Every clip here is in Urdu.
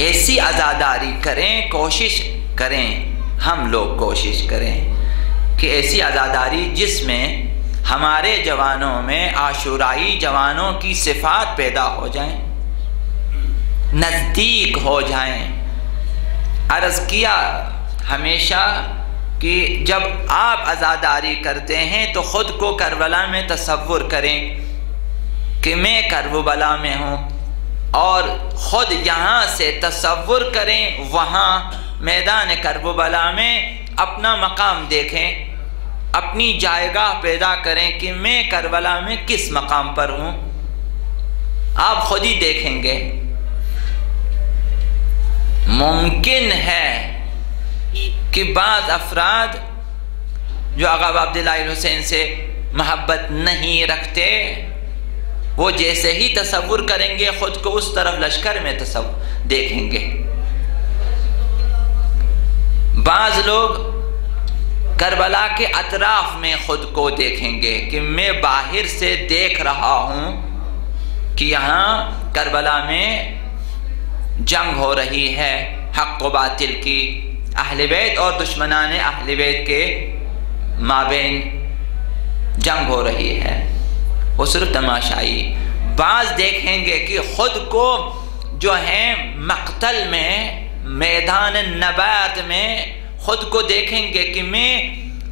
ایسی عزاداری کریں، کوشش کریں، ہم لوگ کوشش کریں کہ ایسی عزاداری جس میں ہمارے جوانوں میں عاشورائی جوانوں کی صفات پیدا ہو جائیں، نزدیک ہو جائیں۔ عرض کیا ہمیشہ کہ جب آپ عزاداری کرتے ہیں تو خود کو کربلا میں تصور کریں کہ میں کربلا میں ہوں، اور خود یہاں سے تصور کریں وہاں میدان کربلا میں اپنا مقام دیکھیں، اپنی جائیگاہ پیدا کریں کہ میں کربلا میں کس مقام پر ہوں۔ آپ خود ہی دیکھیں گے۔ ممکن ہے کہ بعض افراد جو آقا عبداللہ حسین سے محبت نہیں رکھتے، وہ جیسے ہی تصور کریں گے خود کو اس طرف لشکر میں دیکھیں گے۔ بعض لوگ کربلا کے اطراف میں خود کو دیکھیں گے کہ میں باہر سے دیکھ رہا ہوں کہ یہاں کربلا میں جنگ ہو رہی ہے، حق و باطل کی، اہل بیت اور دشمنان اہل بیت کے مابین جنگ ہو رہی ہے، وہ صرف تماشائی۔ بعض دیکھیں گے کہ خود کو جو ہے مقتل میں، میدان نبات میں خود کو دیکھیں گے کہ میں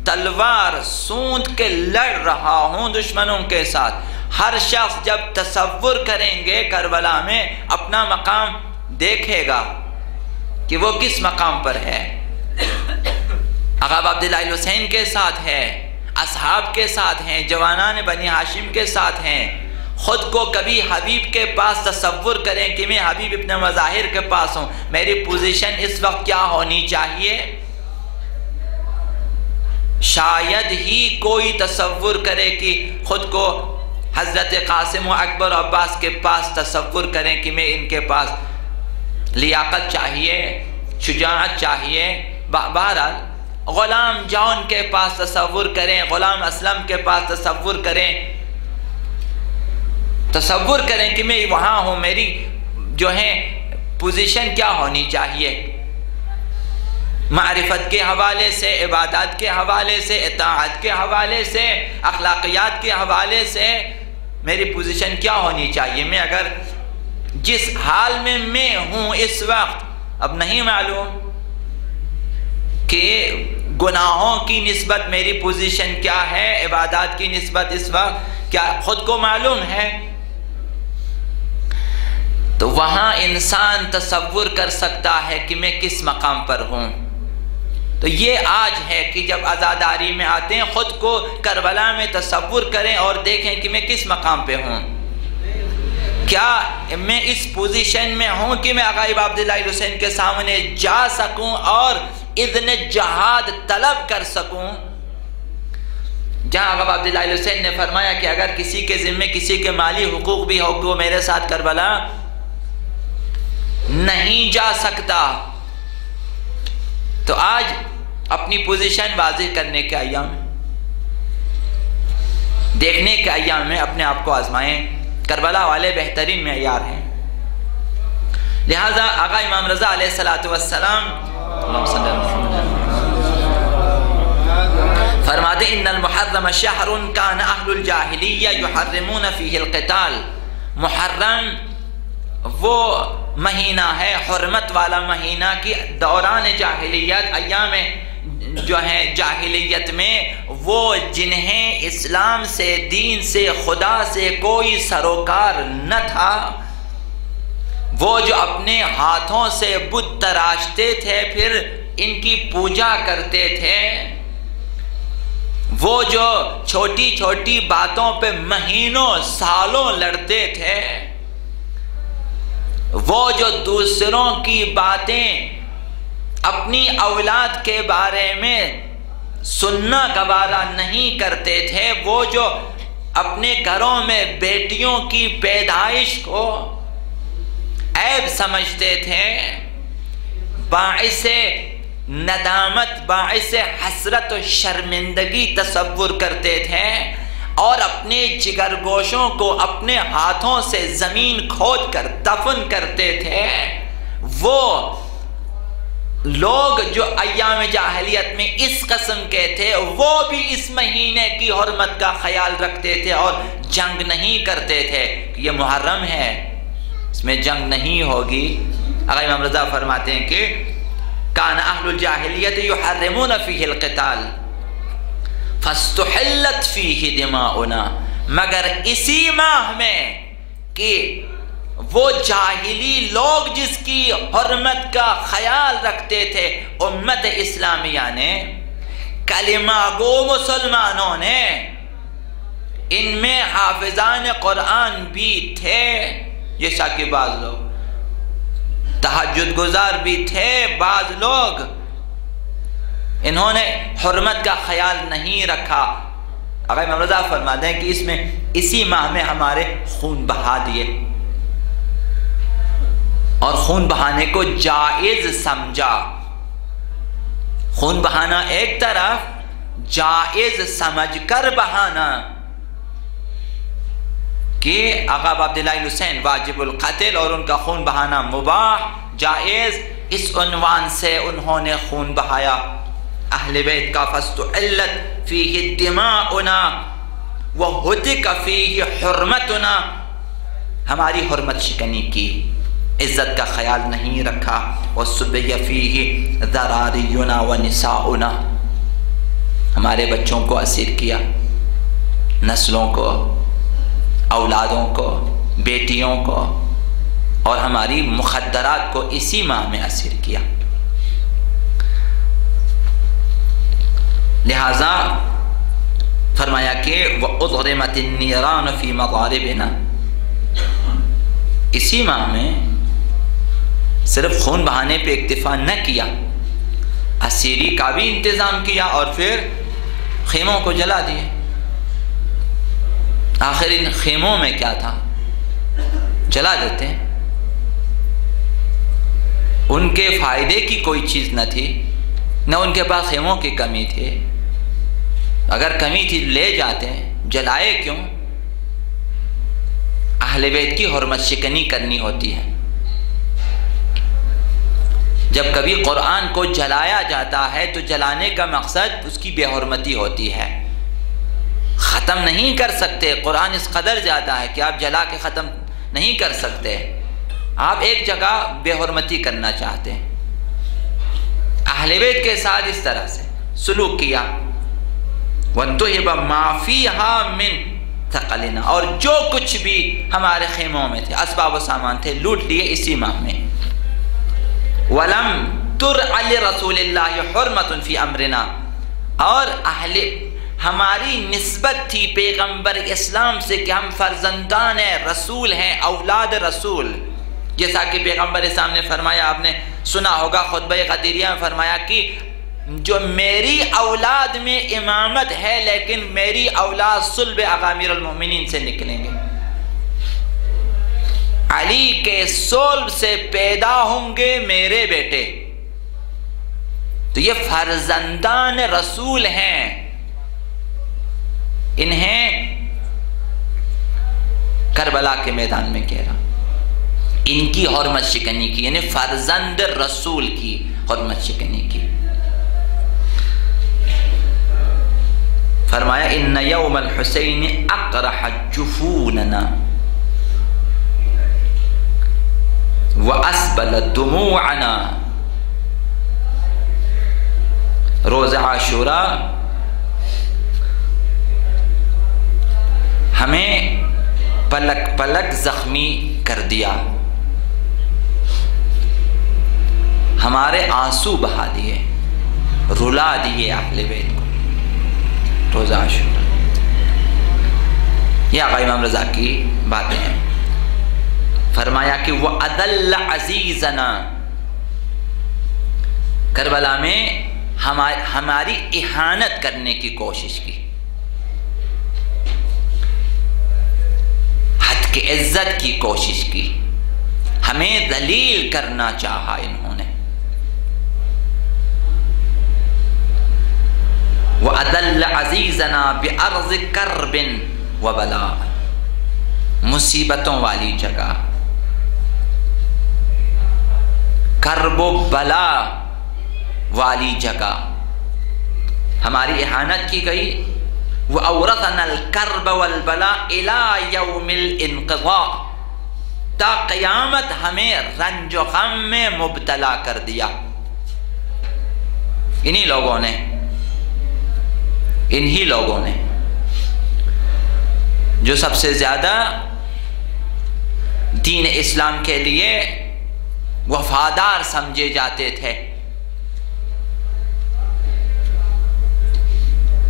تلوار سونت کے لڑ رہا ہوں دشمنوں کے ساتھ۔ ہر شخص جب تصور کریں گے کربلا میں اپنا مقام دیکھے گا کہ وہ کس مقام پر ہے۔ آقا عبداللہ حسین کے ساتھ ہے، اصحاب کے ساتھ ہیں، جوانان بنی ہاشم کے ساتھ ہیں۔ خود کو کبھی حبیب کے پاس تصور کریں کہ میں حبیب ابن مظاہر کے پاس ہوں، میری پوزیشن اس وقت کیا ہونی چاہیے۔ شاید ہی کوئی تصور کرے کہ خود کو حضرت قاسم و اکبر و عباس کے پاس تصور کریں کہ میں ان کے پاس لیاقت چاہیے، شجاعت چاہیے۔ بہرحال غلام جون کے پاس تصور کریں، غلام اسلم کے پاس تصور کریں کہ میں وہاں ہوں، میری جو ہے پوزیشن کیا ہونی چاہیے، معرفت کے حوالے سے، عبادات کے حوالے سے، اطاعت کے حوالے سے، اخلاقیات کے حوالے سے میری پوزیشن کیا ہونی چاہیے۔ میں اگر جس حال میں ہوں اس وقت، اب نہیں معلوم کہ گناہوں کی نسبت میری پوزیشن کیا ہے، عبادات کی نسبت اس وقت کیا خود کو معلوم ہے، تو وہاں انسان تصور کر سکتا ہے کہ میں کس مقام پر ہوں۔ تو یہ آج ہے کہ جب عزاداری میں آتے ہیں خود کو کربلا میں تصور کریں اور دیکھیں کہ میں کس مقام پہ ہوں۔ کیا میں اس پوزیشن میں ہوں کہ میں آقا عبداللہ حسین کے سامنے جا سکوں اور اذن جہاد طلب کر سکوں؟ جہاں آقا عبداللہ حسین نے فرمایا کہ اگر کسی کے ذمے کسی کے مالی حقوق بھی ہو کہ وہ میرے ساتھ کربلا نہیں جا سکتا، تو آج اپنی پوزیشن واضح کرنے کے ایام، دیکھنے کے ایام میں اپنے آپ کو آزمائیں۔ کربلا والے بہترین معیار ہیں، لہذا آقا امام رضا علیہ السلام فرماتے ان المحرم شہر کان اہل الجاہلیہ یحرمون فیہ القتال۔ محرم وہ مہینہ ہے، حرمت والا مہینہ کی دوران جاہلیت، ایام جو ہیں جاہلیت میں، وہ جنہیں اسلام سے، دین سے، خدا سے کوئی سروکار نہ تھا، وہ جو اپنے ہاتھوں سے بت تراشتے تھے پھر ان کی پوجا کرتے تھے، وہ جو چھوٹی چھوٹی باتوں پہ مہینوں سالوں لڑتے تھے، وہ جو دوسروں کی باتیں اپنی اولاد کے بارے میں سننا گوارا نہیں کرتے تھے، وہ جو اپنے گھروں میں بیٹیوں کی پیدائش کو عیب سمجھتے تھے، باعث ندامت، باعث حسرت و شرمندگی تصور کرتے تھے، اور اپنے جگر گوشوں کو اپنے ہاتھوں سے زمین کھود کر دفن کرتے تھے، وہ لوگ جو ایام جاہلیت میں اس قسم کے تھے وہ بھی اس مہینے کی حرمت کا خیال رکھتے تھے اور جنگ نہیں کرتے تھے کہ یہ محرم ہے، اس میں جنگ نہیں ہوگی۔ آقا امام رضا فرماتے ہیں کہ کان اہل الجاہلیت یحرمون فیہ القتال فاستحلت فیہ دماؤنا، مگر اسی ماہ میں کہ وہ جاہلی لوگ جس کی حرمت کا خیال رکھتے تھے امت اسلامیہ نے، کلمہ گو مسلمانوں نے، ان میں حافظان قرآن بھی تھے، جیسا کہ بعض لوگ تہجد گزار بھی تھے، بعض لوگ انہوں نے حرمت کا خیال نہیں رکھا۔ آقا امام رضا فرماتے ہیں کہ اس میں اسی ماہ میں ہمارے خون بہا دیے اور خون بہانے کو جائز سمجھا۔ خون بہانا ایک طرف، جائز سمجھ کر بہانا کہ آقا عبداللہ الحسین واجب القتل اور ان کا خون بہانا مباح جائز، اس عنوان سے انہوں نے خون بہایا اہل بیت کا۔ فاستحلت فیہ دماؤنا وہتک فیہ حرمتنا، ہماری حرمت شکنی کی، عزت کا خیال نہیں رکھا۔ وَسُبِّيَ فِيهِ ذَرَارِيُّنَا وَنِسَاؤُنَا، ہمارے بچوں کو اسیر کیا، نسلوں کو، اولادوں کو، بیٹیوں کو اور ہماری مخدرات کو اسی ماہ میں اسیر کیا۔ لہذا فرمایا کہ وَأُضْرِمَتِ النِّيرَانُ فِي مَضَارِبِنَا، اسی ماہ میں صرف خون بہانے پہ اکتفا نہ کیا، اسیری کا بھی انتظام کیا اور پھر خیموں کو جلا دیے۔ آخر ان خیموں میں کیا تھا؟ جلا دیتے ہیں، ان کے فائدے کی کوئی چیز نہ تھی، نہ ان کے پاس خیموں کی کمی تھی، اگر کمی تھی لے جاتے ہیں، جلائے کیوں؟ اہل بیت کی حرمت شکنی کرنی ہوتی ہے۔ جب کبھی قرآن کو جلایا جاتا ہے تو جلانے کا مقصد اس کی بے حرمتی ہوتی ہے، ختم نہیں کر سکتے۔ قرآن اس قدر زیادہ ہے کہ آپ جلا کے ختم نہیں کر سکتے، آپ ایک جگہ بے حرمتی کرنا چاہتے ہیں۔ اہل بیت کے ساتھ اس طرح سے سلوک کیا۔ وَانْتُهِبَ مَا فِيهَا مِنْ ثَقَلِنَا، اور جو کچھ بھی ہمارے خیموں میں تھے، اسباب و سامان تھے، لوٹ لیے اسی ماہ میں۔ وَلَمْ تُرْعَ لِرَسُولِ اللَّهِ حُرْمَةٌ فِي أَمْرِنَا، اور ہماری نسبت تھی پیغمبر اسلام سے کہ ہم فرزندان رسول ہیں، اولاد رسول، جیسا کہ پیغمبر اسلام نے فرمایا، آپ نے سنا ہوگا خطبہ قدیریہ میں فرمایا کہ جو میری اولاد میں امامت ہے لیکن میری اولاد صلب آقا امیر المومنین سے نکلیں گے، علی کے صلب سے پیدا ہوں گے میرے بیٹے، تو یہ فرزندان رسول ہیں، انہیں کربلا کے میدان میں کہہ رہا، ان کی حرمت شکنی کی، یعنی فرزند رسول کی حرمت شکنی کی۔ فرمایا ان یوم الحسین اقرح جفوننا واسبل دموعنا، روز عاشوراء ہمیں پلک پلک زخمی کر دیا، ہمارے آنسو بہا دیے، رلا دیے اہل بیت کو روزہ عاشوراء۔ یہ آقا امام رضا کی باتیں ہیں۔ فرمایا کہ وَأَذَلَّ عَزِيزَنَا، کربلا میں ہماری اہانت کرنے کی کوشش کی، حد کی عزت کی کوشش کی، ہمیں ذلیل کرنا چاہا انہوں نے۔ وَأَذَلَّ عَزِيزَنَا بِأَرْضِ كَرْبٍ وَبَلَاءٍ، مصیبتوں والی جگہ، کرب و بلا والی جگہ ہماری احانت کی گئی. وَأَوْرَثَنَا الْكَرْبَ وَالْبَلَاءَ إِلَىٰ يَوْمِ الْإِنْقِضَاءِ، تا قیامت ہمیں رنج و غم میں مبتلا کر دیا. انہی لوگوں نے جو سب سے زیادہ دین اسلام کے لیے وفادار سمجھے جاتے تھے.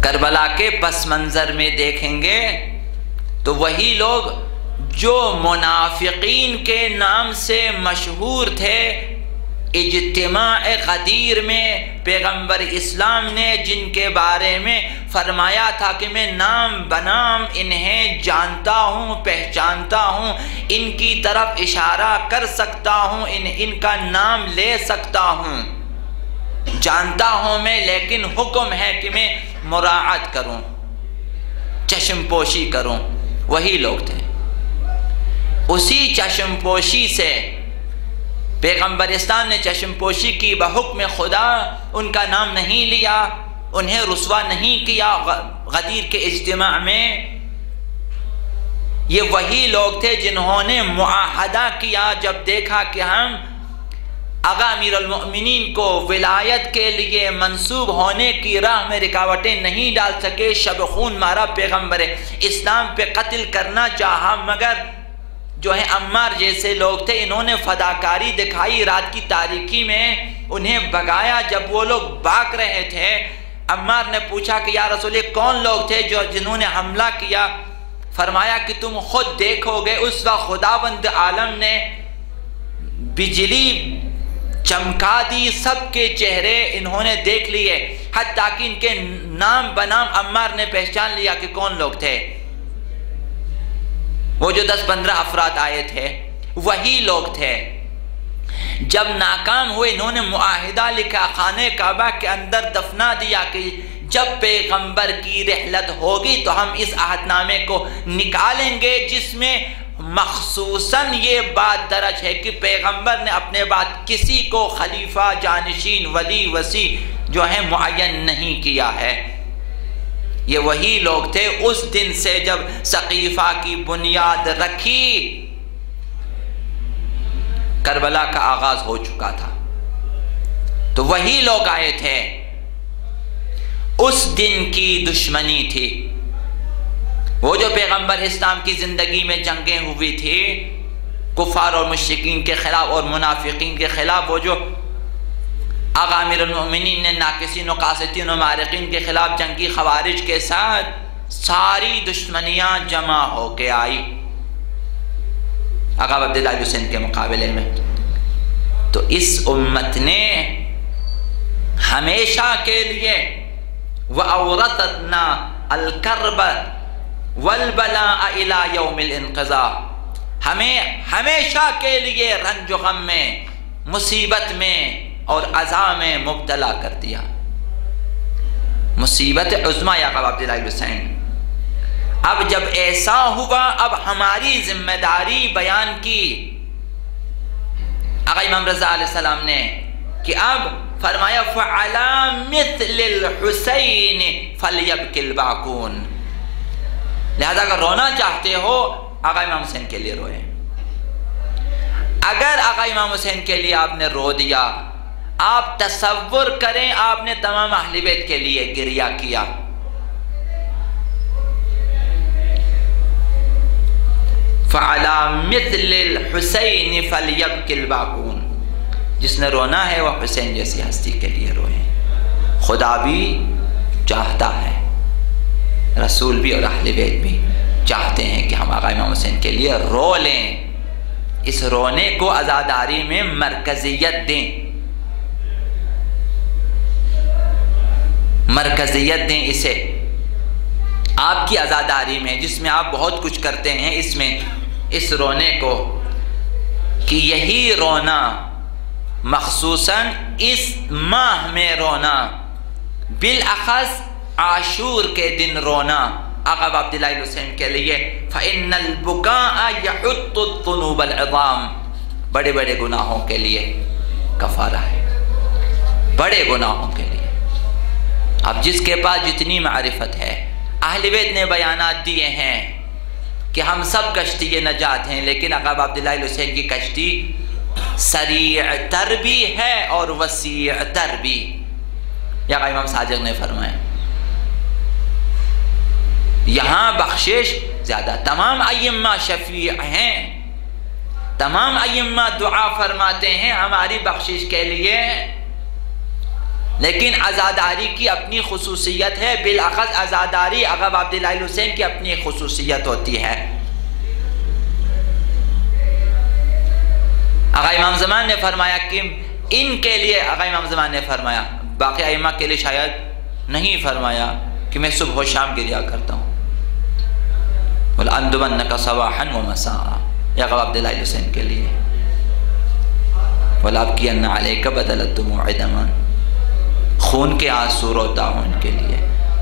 کربلا کے پس منظر میں دیکھیں گے تو وہی لوگ جو منافقین کے نام سے مشہور تھے، اجتماع غدیر میں پیغمبر اسلام نے جن کے بارے میں فرمایا تھا کہ میں نام بنام انہیں جانتا ہوں، پہچانتا ہوں، ان کی طرف اشارہ کر سکتا ہوں، ان کا نام لے سکتا ہوں، جانتا ہوں میں، لیکن حکم ہے کہ میں مراعات کروں، چشم پوشی کروں. وہی لوگ تھے. اسی چشم پوشی سے پیغمبر اسلام نے چشم پوشی کی بحکم خدا، ان کا نام نہیں لیا، انہیں رسوا نہیں کیا غدیر کے اجتماع میں. یہ وہی لوگ تھے جنہوں نے معاہدہ کیا جب دیکھا کہ ہم آقا امیر المؤمنین کو ولایت کے لیے منسوب ہونے کی راہ میں رکاوٹیں نہیں ڈال سکے، شب خون مارا، پیغمبر اسلام پہ قتل کرنا چاہا، مگر جو ہیں عمار جیسے لوگ تھے انہوں نے فداکاری دکھائی، رات کی تاریکی میں انہیں بگایا. جب وہ لوگ بھاگ رہے تھے، عمار نے پوچھا کہ یا رسول اللہ کون لوگ تھے جنہوں نے حملہ کیا؟ فرمایا کہ تم خود دیکھو گے. اس وقت خداوند عالم نے بجلی چمکا دی، سب کے چہرے انہوں نے دیکھ لیے، حتیٰ کہ ان کے نام بنام عمار نے پہچان لیا کہ کون لوگ تھے. وہ جو 10-15 افراد آئے تھے وہی لوگ تھے. جب ناکام ہوئے انہوں نے معاہدہ لکھا، خانہ کعبہ کے اندر دفنا دیا کہ جب پیغمبر کی رحلت ہوگی تو ہم اس عہد نامے کو نکالیں گے جس میں مخصوصاً یہ بات درج ہے کہ پیغمبر نے اپنے بعد کسی کو خلیفہ، جانشین، ولی، وصی جو ہے معین نہیں کیا ہے. یہ وہی لوگ تھے. اس دن سے جب سقیفہ کی بنیاد رکھی، کربلا کا آغاز ہو چکا تھا. تو وہی لوگ آئے تھے. اس دن کی دشمنی تھی وہ جو پیغمبر اسلام کی زندگی میں جنگیں ہوئی تھی کفار اور مشرکین کے خلاف اور منافقین کے خلاف، وہ جو آقا امیر المؤمنین نے ناقصین و قاسطین و مارقین کے خلاف جنگی خوارج کے ساتھ ساری دشمنیاں جمع ہو کے آئی آقا عبداللہ حسین کے مقابلے میں. تو اس امت نے ہمیشہ کے لیے وَأَوْرَثَتْنَا الْكَرْبَ وَالْبَلَاءَ إِلَىٰ يَوْمِ الْإِنْقِضَاءِ، ہمیں ہمیشہ کے لیے رنج و غم میں، مصیبت میں اور عذا میں مبتلا کر دیا. مصیبت عظمیٰ یا آقا عبداللہ حسین. اب جب ایسا ہوا، اب ہماری ذمہ داری بیان کی آقا امام رضا علیہ السلام نے کہ اب فرمایا فَعَلَى مِثْلِ الْحُسَيْنِ فَلْيَبْكِ الْبَاكُونَ، لہذا اگر رونا چاہتے ہو آقا امام حسین کے لیے روئے. اگر آقا امام حسین کے لیے آپ نے رو دیا، آپ تصور کریں آپ نے تمام اہل بیت کے لیے گریہ کیا. فَعَلَى مِثْلِ الْحُسَيْنِ فَلْيَبْكِ الْبَاكُونَ، جس نے رونا ہے وہ حسین جیسی ہستی کے لیے روئے. خدا بھی چاہتا ہے، رسول بھی اور اہل بیت بھی چاہتے ہیں کہ ہم آقا امام حسین کے لیے رو لیں. اس رونے کو عزاداری میں مرکزیت دیں، مرکزیت دیں اسے آپ کی عزاداری میں، جس میں آپ بہت کچھ کرتے ہیں. اس میں اس رونے کو کہ یہی رونا مخصوصاً اس ماہ میں رونا، بالاخص عاشور کے دن رونا آقا عبداللہ حسین کے لیے. فَإِنَّ الْبُكَاءَ يَحُطُّ الذُّنُوبَ الْعِظَامِ، بڑے بڑے گناہوں کے لیے کفارہ ہے بڑے گناہوں کے لیے۔ اب جس کے پاس جتنی معرفت ہے، اہل بیت نے بیانات دیے ہیں کہ ہم سب کشتی نجات ہیں، لیکن آقا عبداللہ الحسین کی کشتی سریع تر بھی ہے اور وسیع تر بھی۔ یہ آقا امام صادق نے فرمایا یہاں بخشش زیادہ، تمام ائمہ شفیع ہیں، تمام ائمہ دعا فرماتے ہیں ہماری بخشش کے لیے، لیکن عزاداری کی اپنی خصوصیت ہے، بالاخص عزاداری آقا عبداللہ الحسین کی اپنی خصوصیت ہوتی ہے۔ آقا امام زمان نے فرمایا کہ ان کے لیے، آقا امام زمان نے فرمایا، باقی ائمہ کے لیے شاید نہیں فرمایا کہ میں صبح و شام گریا کرتا ہوں، وَلَأَنْدُمَنَّكَ صَبَاحًا وَمَسَاءً، یا آقا عبداللہ الحسین کے لیے وَلَأَبْكِيَنَّ عَلَيْكَ بَدَلَ الدُّمُوعِ دَمًا، خون کے آنسو روتا ہوں ان کے لیے۔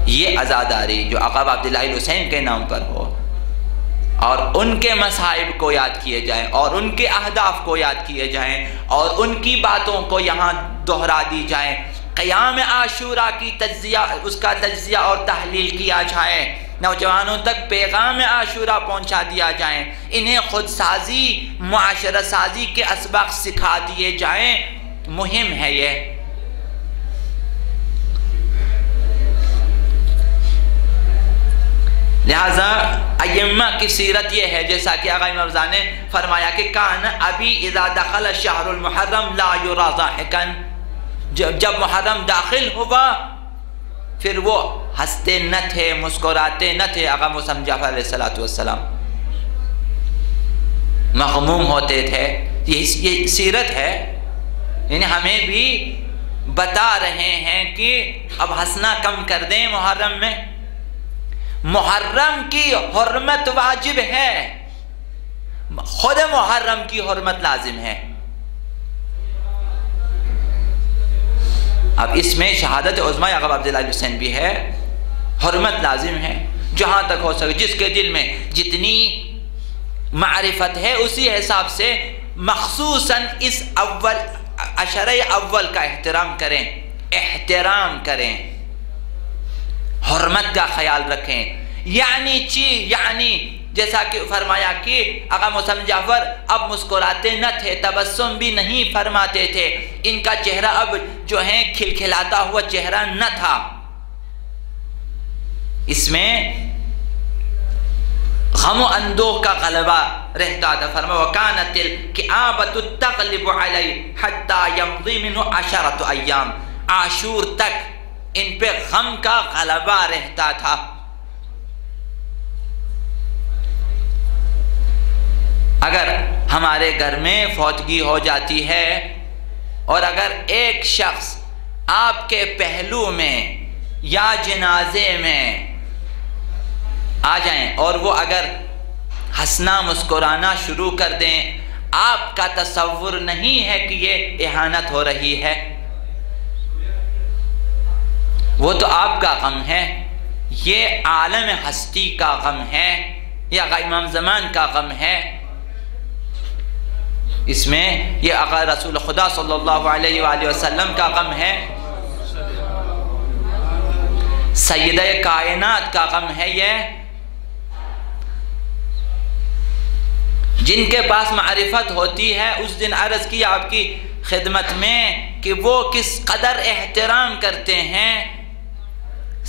یہ عزاداری جو آقا عبداللہ الحسین کے نام پر ہو، اور ان کے مصائب کو یاد کیے جائیں، اور ان کے اہداف کو یاد کیے جائیں، اور ان کی باتوں کو یہاں دہرا دی جائیں، قیام عاشورہ کی تجزیہ، اس کا تجزیہ اور تحلیل کیا جائے، نوجوانوں تک پیغام عاشورہ پہنچا دیا جائیں، انہیں خود سازی، معاشرہ سازی کے اسباق سکھا دیے جائیں، مہم ہے یہ۔ لہذا ائمہ کی سیرت یہ ہے، جیسا کہ آقا امام رضا نے فرمایا کہ کان ابی اذا دخل الشہر المحرم لا یرا ضاحکا، جب محرم داخل ہوا پھر وہ ہنستے نہ تھے، مسکراتے نہ تھے، آقا مسلم جعفر علیہ السلام مغموم ہوتے تھے۔ یہ سیرت ہے، یعنی ہمیں بھی بتا رہے ہیں کہ اب ہنسنا کم کر دیں محرم میں۔ محرم کی حرمت واجب ہے، خود محرم کی حرمت لازم ہے۔ اب اس میں شہادت عظمی آقا عبداللہ الحسین بھی ہے، حرمت لازم ہے، جہاں تک ہو سکے جس کے دل میں جتنی معرفت ہے اسی حساب سے مخصوصاً اس اول عشرہ اول کا احترام کریں، حرمت کا خیال رکھیں۔ یعنی جیسا کہ فرمایا کہ آقا مسلم جعفر اب مسکراتے نہ تھے، تبسم بھی نہیں فرماتے تھے، ان کا چہرہ اب جو ہے کھلکھلاتا ہوا چہرہ نہ تھا، اس میں غم و اندوہ کا غلبہ رہتا تھا۔ فرمایا وَكَانَتِ الْكِآبَةُ تَغْلِبُ عَلَيْهِ حَتَّى يَمْضِي مِنْهُ 10 ایام، عاشور تک ان پہ غم کا غلبہ رہتا تھا۔ اگر ہمارے گھر میں فوتگی ہو جاتی ہے اور اگر ایک شخص آپ کے پہلو میں یا جنازے میں آ جائیں اور وہ اگر ہنسنا مسکرانا شروع کر دیں، آپ کا تصور نہیں ہے کہ یہ اہانت ہو رہی ہے، وہ تو آپ کا غم ہے، یہ عالم ہستی کا غم ہے، یہ آقا امام زمان کا غم ہے۔ اس میں یہ آقا رسول خدا صلی اللہ علیہ وآلہ وسلم کا غم ہے، سیدہ کائنات کا غم ہے، یہ جن کے پاس معرفت ہوتی ہے۔ اس دن عرض کیا آپ کی خدمت میں کہ وہ کس قدر احترام کرتے ہیں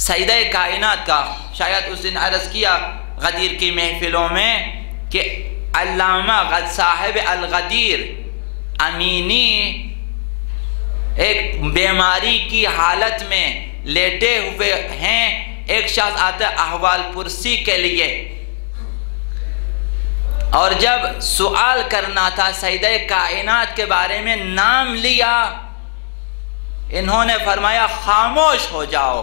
سیدہ کائنات کا۔ شاید اس دن عرض کیا غدیر کی محفلوں میں کہ علامہ صاحب الغدیر امینی ایک بیماری کی حالت میں لیٹے ہوئے ہیں، ایک شخص آتا ہے احوال پرسی کے لیے، اور جب سوال کرنا تھا سیدہ کائنات کے بارے میں نام لیا، انہوں نے فرمایا خاموش ہو جاؤ۔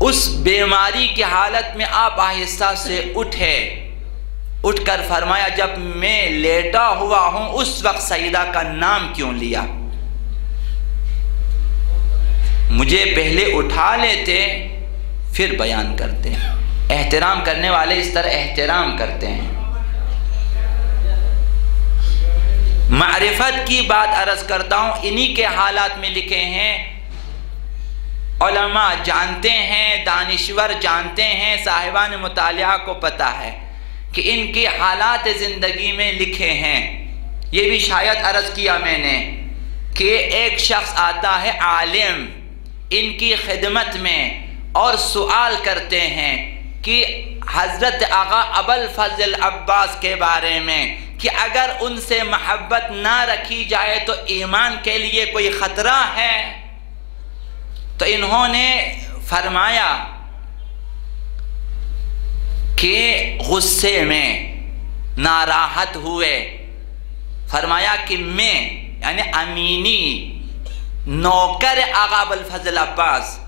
اس بیماری کی حالت میں آپ آہستہ سے اٹھ کر فرمایا جب میں لیٹا ہوا ہوں اس وقت سیدہ کا نام کیوں لیا؟ مجھے پہلے اٹھا لیتے پھر بیان کرتے۔ احترام کرنے والے اس طرح احترام کرتے ہیں۔ معرفت کی بات عرض کرتا ہوں، انہی کے حالات میں لکھے ہیں، علماء جانتے ہیں، دانشور جانتے ہیں، صاحبان مطالعہ کو پتہ ہے کہ ان کی حالات زندگی میں لکھے ہیں۔ یہ بھی شاید عرض کیا میں نے کہ ایک شخص آتا ہے عالم ان کی خدمت میں اور سوال کرتے ہیں کہ حضرت آقا ابوالفضل عباس کے بارے میں کہ اگر ان سے محبت نہ رکھی جائے تو ایمان کے لیے کوئی خطرہ ہے؟ تو انہوں نے فرمایا کہ غصے میں ناراحت ہوئے، فرمایا کہ میں یعنی امینی نوکر آقا ابوالفضل عباس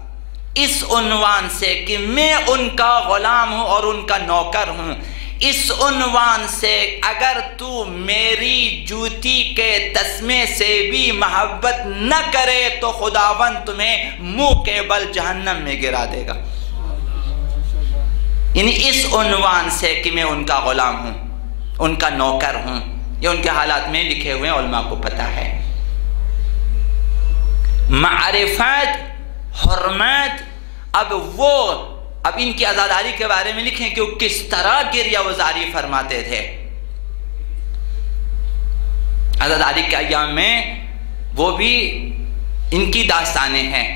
اس عنوان سے کہ میں ان کا غلام ہوں اور ان کا نوکر ہوں، اس عنوان سے اگر تو میری جوتی کے تسمے سے بھی محبت نہ کرے تو خداوند تمہیں منہ کے بل جہنم میں گرا دے گا۔ یعنی اس عنوان سے کہ میں ان کا غلام ہوں، ان کا نوکر ہوں، یہ ان کے حالات میں لکھے ہوئے علماء کو پتہ ہے۔ معرفت، حرمت، اب ان کی عزاداری کے بارے میں لکھیں کہ وہ کس طرح گریہ وزاری فرماتے تھے۔ عزاداری کے ایام میں وہ بھی ان کی داستانیں ہیں۔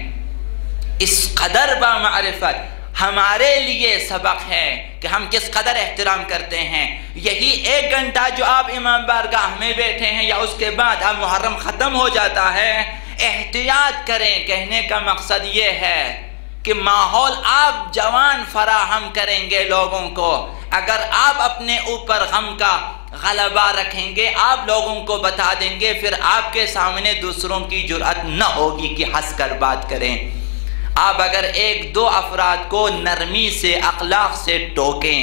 اس قدر با معرفت ہمارے لیے سبق ہے کہ ہم کس قدر احترام کرتے ہیں۔ یہی 1 گھنٹہ جو آپ امام بارگاہ میں بیٹھے ہیں یا اس کے بعد اب محرم ختم ہو جاتا ہے، احتیاط کریں۔ کہنے کا مقصد یہ ہے کہ ماحول آپ جوان فراہم کریں گے لوگوں کو، اگر آپ اپنے اوپر غم کا غلبہ رکھیں گے، آپ لوگوں کو بتا دیں گے، پھر آپ کے سامنے دوسروں کی جرأت نہ ہوگی کہ ہنس کر بات کریں۔ آپ اگر 1-2 افراد کو نرمی سے، اخلاق سے ٹوکیں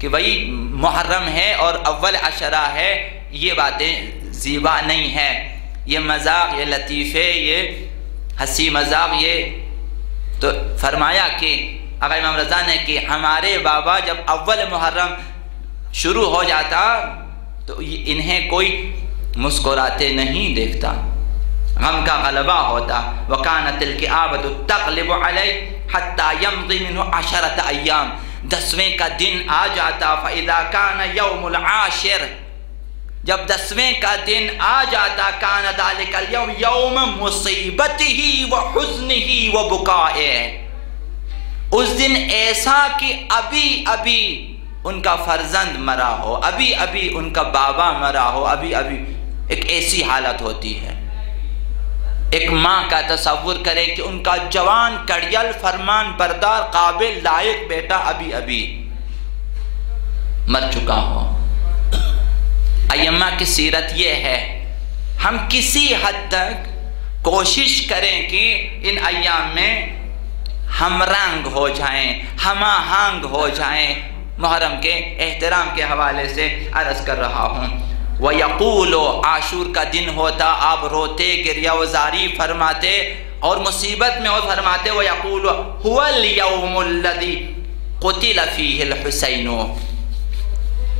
کہ بھئی محرم ہے اور اول عشرہ ہے، یہ باتیں زیبا نہیں ہے، یہ مذاق، یہ لطیفے، یہ ہنسی مذاق، یہ تو فرمایا کہ آقا امام رضا نے کہ ہمارے بابا جب اول محرم شروع ہو جاتا تو انہیں کوئی مسکراتے نہیں دیکھتا، غم کا غلبہ ہوتا۔ وَكَانَتِ الْكِآبَةُ تَغْلِبُ عَلَيْهِ حَتَّى يَمْضِي مِنْهُ 10 أَيَّامٍ، 10ویں کا دن آ جاتا۔ فَإِذَا كَانَ يَوْمُ الْعَاشِرِ، جب 10ویں کا دن آ جاتا، كَانَ ذَلِكَ الْيَوْمِ يَوْمَ مُصِيبَتِهِ وَحُزْنِهِ وَبُكَائِهِ، اس دن ایسا کہ ابھی ان کا فرزند مرا ہو، ابھی ان کا بابا مرا ہو، ابھی ایک ایسی حالت ہوتی ہے۔ ایک ماں کا تصور کریں کہ ان کا جوان کڑیل فرمان بردار قابل لائق بیٹا ابھی مر چکا ہو۔ ائمہ کی سیرت یہ ہے، ہم کسی حد تک کوشش کریں کہ ان ایام میں ہم رنگ ہو جائیں، ہم آہنگ ہو جائیں۔ محرم کے احترام کے حوالے سے عرض کر رہا ہوں۔ وَيَقُولُ، عاشور کا دن ہوتا، آپ روتے، گریہ وزاری فرماتے اور مصیبت میں فرماتے وَيَقُولُ هُوَ الْيَوْمُ الَّذِي قُتِلَ فِيهِ الْحُسَيْنُ،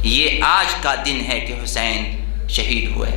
یہ آج کا دن ہے کہ حسین شہید ہوئے۔